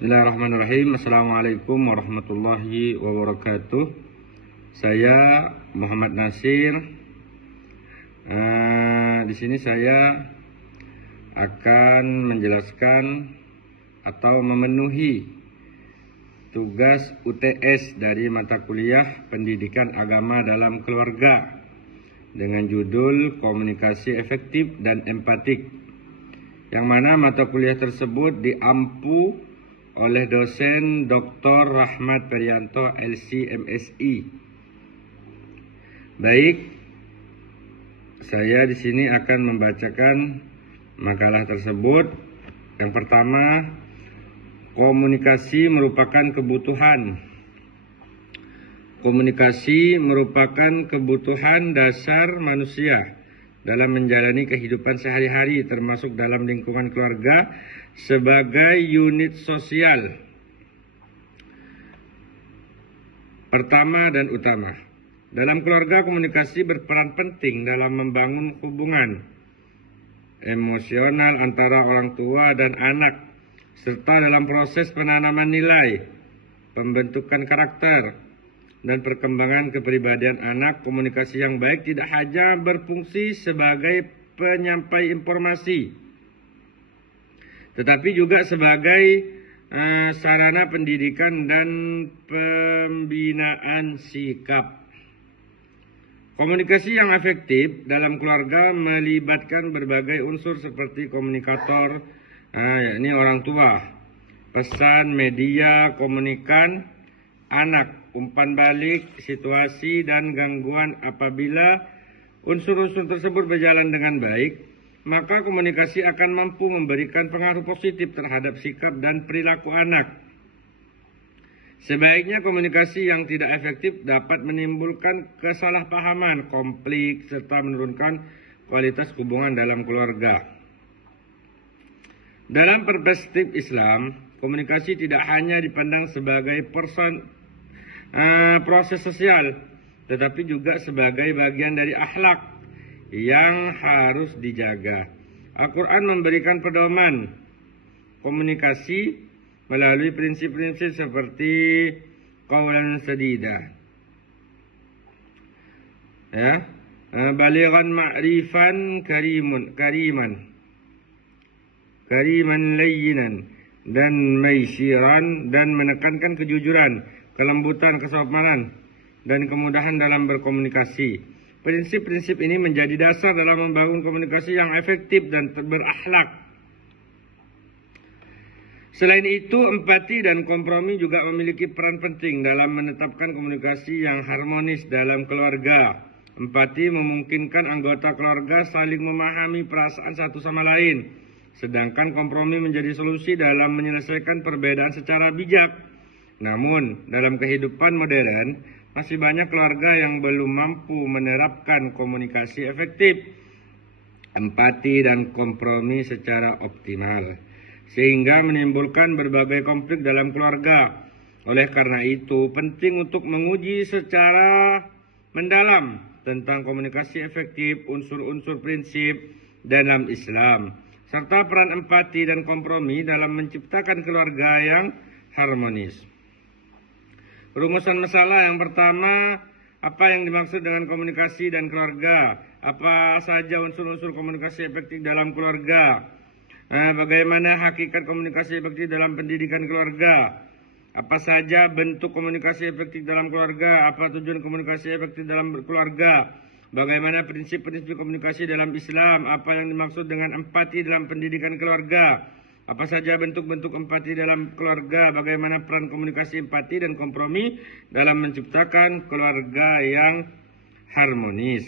Bismillahirrahmanirrahim. Assalamualaikum warahmatullahi wabarakatuh. Saya Muhammad Nasir. Di sini saya akan menjelaskan atau memenuhi tugas UTS dari mata kuliah Pendidikan Agama dalam Keluarga dengan judul Komunikasi Efektif dan Empatik, yang mana mata kuliah tersebut diampu oleh dosen Dr. Rahmat Perianto LC MSI. Baik, saya di sini akan membacakan makalah tersebut. Yang pertama, komunikasi merupakan kebutuhan. Komunikasi merupakan kebutuhan dasar manusia dalam menjalani kehidupan sehari-hari, termasuk dalam lingkungan keluarga sebagai unit sosial pertama dan utama. Dalam keluarga, komunikasi berperan penting dalam membangun hubungan emosional antara orang tua dan anak, serta dalam proses penanaman nilai, pembentukan karakter, dan perkembangan kepribadian anak. Komunikasi yang baik tidak hanya berfungsi sebagai penyampai informasi, tetapi juga sebagai sarana pendidikan dan pembinaan sikap. Komunikasi yang efektif dalam keluarga melibatkan berbagai unsur seperti komunikator, yakni orang tua, pesan, media, komunikan, anak, umpan balik, situasi, dan gangguan. Apabila unsur-unsur tersebut berjalan dengan baik, maka komunikasi akan mampu memberikan pengaruh positif terhadap sikap dan perilaku anak. Sebaiknya komunikasi yang tidak efektif dapat menimbulkan kesalahpahaman, konflik, serta menurunkan kualitas hubungan dalam keluarga. Dalam perspektif Islam, komunikasi tidak hanya dipandang sebagai proses sosial, tetapi juga sebagai bagian dari akhlak yang harus dijaga. Al-Quran memberikan pedoman komunikasi melalui prinsip-prinsip seperti qaulan sadida, balighan ma'rifan kariman layyinan, dan maisyiran, dan menekankan kejujuran, kelembutan, kesopanan, dan kemudahan dalam berkomunikasi. Prinsip-prinsip ini menjadi dasar dalam membangun komunikasi yang efektif dan berakhlak. Selain itu, empati dan kompromi juga memiliki peran penting dalam menetapkan komunikasi yang harmonis dalam keluarga. Empati memungkinkan anggota keluarga saling memahami perasaan satu sama lain, sedangkan kompromi menjadi solusi dalam menyelesaikan perbedaan secara bijak. Namun, dalam kehidupan modern, masih banyak keluarga yang belum mampu menerapkan komunikasi efektif, empati, dan kompromi secara optimal, sehingga menimbulkan berbagai konflik dalam keluarga. Oleh karena itu, penting untuk menguji secara mendalam tentang komunikasi efektif, unsur-unsur prinsip dalam Islam, serta peran empati dan kompromi dalam menciptakan keluarga yang harmonis. Rumusan masalah yang pertama, apa yang dimaksud dengan komunikasi dan keluarga? Apa saja unsur-unsur komunikasi efektif dalam keluarga? Bagaimana hakikat komunikasi efektif dalam pendidikan keluarga? Apa saja bentuk komunikasi efektif dalam keluarga? Apa tujuan komunikasi efektif dalam keluarga? Bagaimana prinsip-prinsip komunikasi dalam Islam? Apa yang dimaksud dengan empati dalam pendidikan keluarga? Apa saja bentuk-bentuk empati dalam keluarga? Bagaimana peran komunikasi, empati, dan kompromi dalam menciptakan keluarga yang harmonis?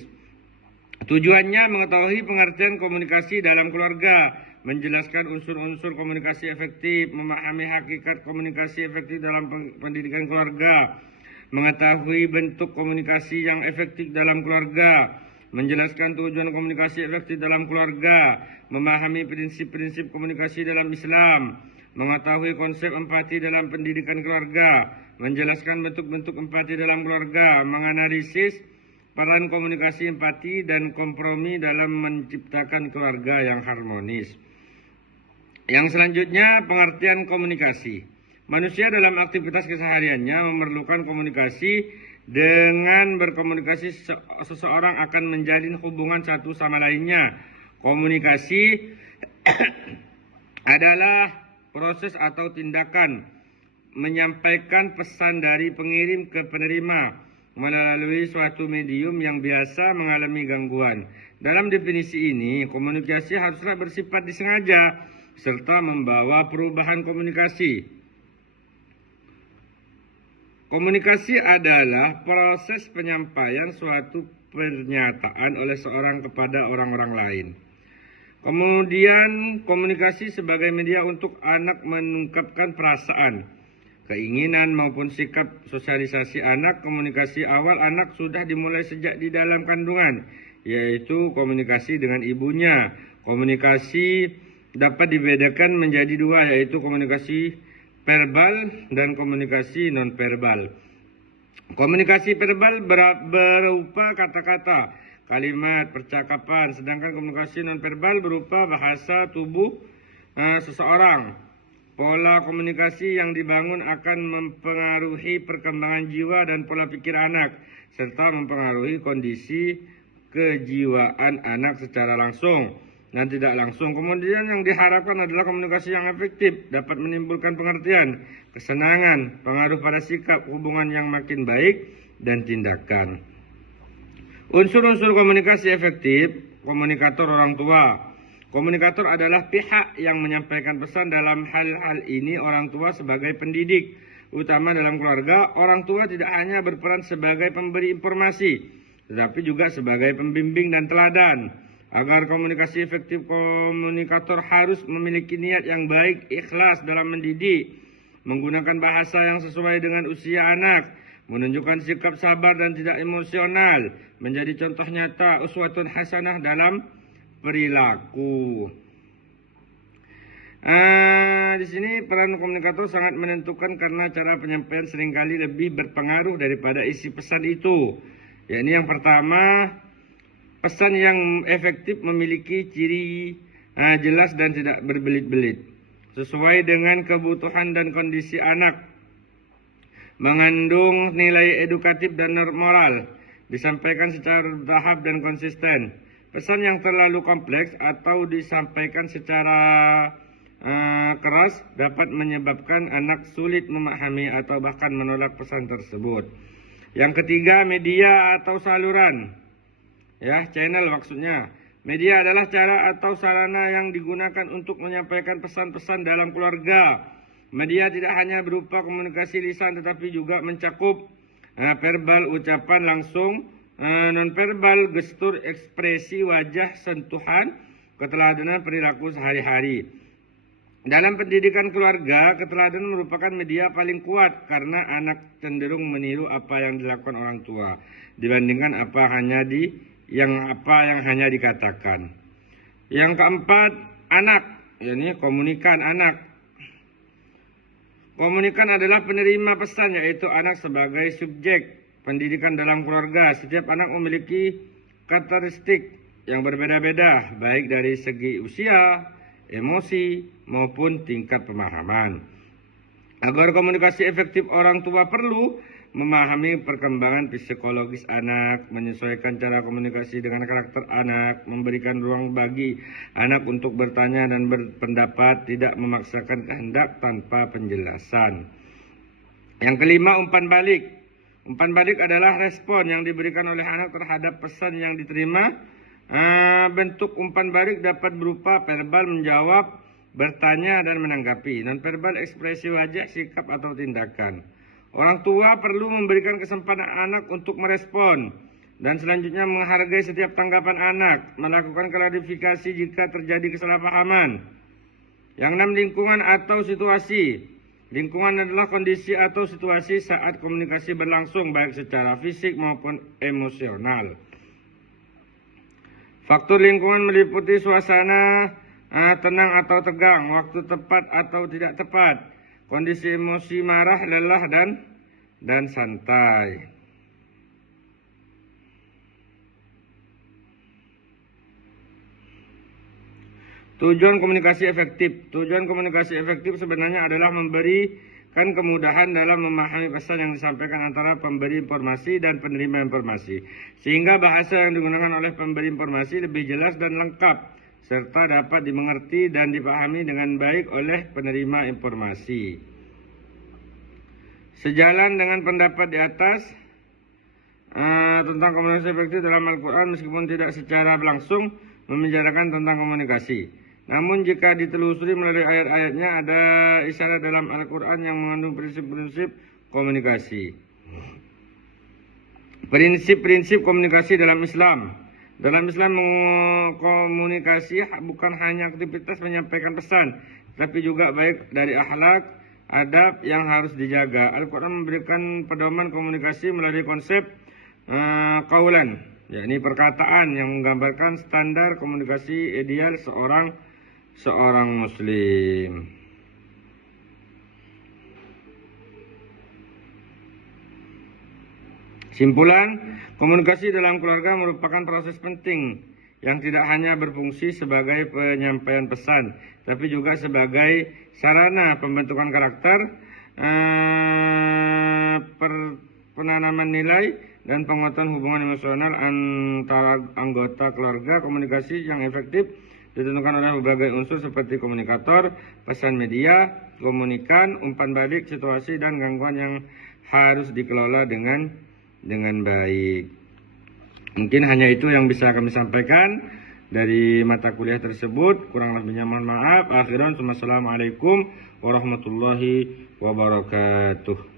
Tujuannya mengetahui pengertian komunikasi dalam keluarga, menjelaskan unsur-unsur komunikasi efektif, memahami hakikat komunikasi efektif dalam pendidikan keluarga, mengetahui bentuk komunikasi yang efektif dalam keluarga, menjelaskan tujuan komunikasi efektif dalam keluarga, memahami prinsip-prinsip komunikasi dalam Islam, mengetahui konsep empati dalam pendidikan keluarga, menjelaskan bentuk-bentuk empati dalam keluarga, menganalisis peran komunikasi, empati, dan kompromi dalam menciptakan keluarga yang harmonis. Yang selanjutnya, pengertian komunikasi. Manusia dalam aktivitas kesehariannya memerlukan komunikasi. Dengan berkomunikasi, seseorang akan menjalin hubungan satu sama lainnya. Komunikasi adalah proses atau tindakan menyampaikan pesan dari pengirim ke penerima melalui suatu medium yang biasa mengalami gangguan. Dalam definisi ini, komunikasi haruslah bersifat disengaja serta membawa perubahan komunikasi. Komunikasi adalah proses penyampaian suatu pernyataan oleh seorang kepada orang-orang lain. Kemudian komunikasi sebagai media untuk anak mengungkapkan perasaan, keinginan maupun sikap sosialisasi anak. Komunikasi awal anak sudah dimulai sejak di dalam kandungan, yaitu komunikasi dengan ibunya. Komunikasi dapat dibedakan menjadi dua, yaitu komunikasi verbal dan komunikasi non-verbal. Komunikasi verbal berupa kata-kata, kalimat, percakapan, sedangkan komunikasi non-verbal berupa bahasa tubuh seseorang. Pola komunikasi yang dibangun akan mempengaruhi perkembangan jiwa dan pola pikir anak, serta mempengaruhi kondisi kejiwaan anak secara langsung dan tidak langsung. Kemudian yang diharapkan adalah komunikasi yang efektif, dapat menimbulkan pengertian, kesenangan, pengaruh pada sikap, hubungan yang makin baik, dan tindakan. Unsur-unsur komunikasi efektif, komunikator orang tua. Komunikator adalah pihak yang menyampaikan pesan. Dalam hal-hal ini orang tua sebagai pendidik, utama dalam keluarga. Orang tua tidak hanya berperan sebagai pemberi informasi, tetapi juga sebagai pembimbing dan teladan. Agar komunikasi efektif, komunikator harus memiliki niat yang baik, ikhlas dalam mendidik, menggunakan bahasa yang sesuai dengan usia anak, menunjukkan sikap sabar dan tidak emosional, menjadi contoh nyata uswatun hasanah dalam perilaku. Di sini peran komunikator sangat menentukan karena cara penyampaian seringkali lebih berpengaruh daripada isi pesan itu. Yakni yang pertama, pesan yang efektif memiliki ciri jelas dan tidak berbelit-belit, sesuai dengan kebutuhan dan kondisi anak, mengandung nilai edukatif dan moral, disampaikan secara bertahap dan konsisten. Pesan yang terlalu kompleks atau disampaikan secara keras dapat menyebabkan anak sulit memahami atau bahkan menolak pesan tersebut. Yang ketiga, media atau saluran. Channel maksudnya. Media adalah cara atau sarana yang digunakan untuk menyampaikan pesan-pesan dalam keluarga. Media tidak hanya berupa komunikasi lisan tetapi juga mencakup verbal, ucapan langsung, non-verbal, gestur, ekspresi wajah, sentuhan, keteladanan perilaku sehari-hari. Dalam pendidikan keluarga, keteladanan merupakan media paling kuat karena anak cenderung meniru apa yang dilakukan orang tua dibandingkan apa yang hanya dikatakan. Yang keempat, anak, yakni komunikan anak. Komunikan adalah penerima pesan, yaitu anak sebagai subjek pendidikan dalam keluarga. Setiap anak memiliki karakteristik yang berbeda-beda, baik dari segi usia, emosi, maupun tingkat pemahaman. Agar komunikasi efektif, orang tua perlu memahami perkembangan psikologis anak, menyesuaikan cara komunikasi dengan karakter anak, memberikan ruang bagi anak untuk bertanya dan berpendapat, tidak memaksakan kehendak tanpa penjelasan. Yang kelima, umpan balik. Umpan balik adalah respon yang diberikan oleh anak terhadap pesan yang diterima. Bentuk umpan balik dapat berupa verbal, menjawab, bertanya, dan menanggapi. Non-verbal, ekspresi wajah, sikap, atau tindakan. Orang tua perlu memberikan kesempatan anak untuk merespon dan selanjutnya menghargai setiap tanggapan anak, melakukan klarifikasi jika terjadi kesalahpahaman. Yang enam, lingkungan atau situasi. Lingkungan adalah kondisi atau situasi saat komunikasi berlangsung, baik secara fisik maupun emosional. Faktor lingkungan meliputi suasana tenang atau tegang, waktu tepat atau tidak tepat, kondisi emosi marah, lelah, dan santai. Tujuan komunikasi efektif. Tujuan komunikasi efektif sebenarnya adalah memberi memberikan kemudahan dalam memahami pesan yang disampaikan antara pemberi informasi dan penerima informasi, sehingga bahasa yang digunakan oleh pemberi informasi lebih jelas dan lengkap, serta dapat dimengerti dan dipahami dengan baik oleh penerima informasi. Sejalan dengan pendapat di atas tentang komunikasi efektif dalam Al-Quran, meskipun tidak secara langsung membicarakan tentang komunikasi. Namun jika ditelusuri melalui ayat-ayatnya, ada isyarat dalam Al-Quran yang mengandung prinsip-prinsip komunikasi. Prinsip-prinsip komunikasi dalam Islam. Dalam Islam, komunikasi bukan hanya aktivitas menyampaikan pesan, tapi juga baik dari akhlak, adab yang harus dijaga. Al-Quran memberikan pedoman komunikasi melalui konsep qaulan, yakni perkataan yang menggambarkan standar komunikasi ideal seorang muslim. Simpulan, komunikasi dalam keluarga merupakan proses penting yang tidak hanya berfungsi sebagai penyampaian pesan, tapi juga sebagai sarana pembentukan karakter, penanaman nilai, dan penguatan hubungan emosional antara anggota keluarga. Komunikasi yang efektif ditentukan oleh berbagai unsur seperti komunikator, pesan media, komunikan, umpan balik, situasi, dan gangguan yang harus dikelola dengan baik. Mungkin hanya itu yang bisa kami sampaikan dari mata kuliah tersebut. Kurang lebihnya mohon maaf. Akhiran, assalamualaikum warahmatullahi wabarakatuh.